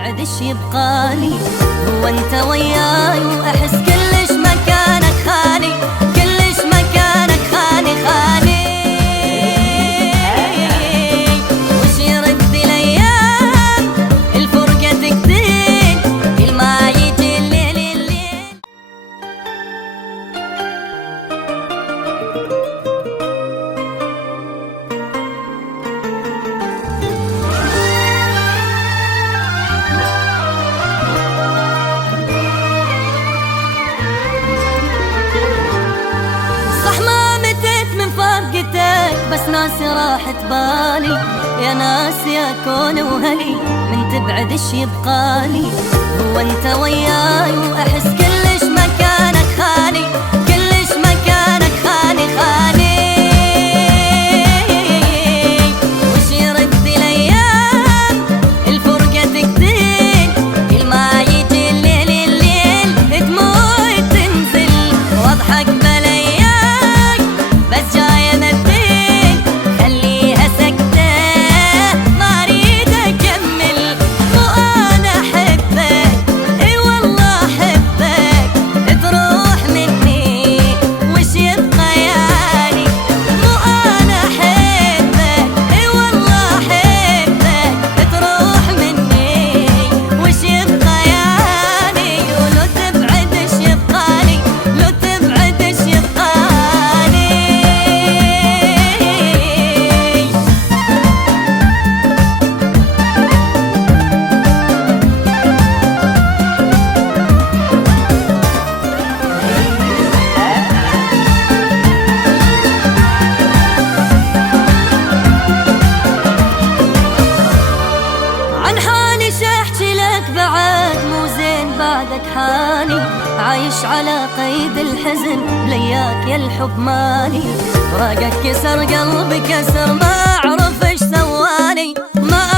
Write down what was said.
تبعد ايش يبقالي؟ هو انت وياي واحس كلش مكانك خالي، كلش مكانك خالي خالي. وش يرد الايام الفرقة تقتل كل ما يجي الليل. بس ناسي راحت بالي، يا ناس يا كون وهلي، من تبعد ايش يبقالي؟ هو انت وياي واحس كلش مكانك خالي، كلش مكانك خالي خالي. وش يرد الايام الفرقة تقتل كل ما يجي الليل دموعي تنزل واضحك بلاياك بس جاي حالي، عايش على قيد الحزن لياك يا الحب مالي، فراقك كسر قلبي كسر ما اعرف ايش سوالي. ما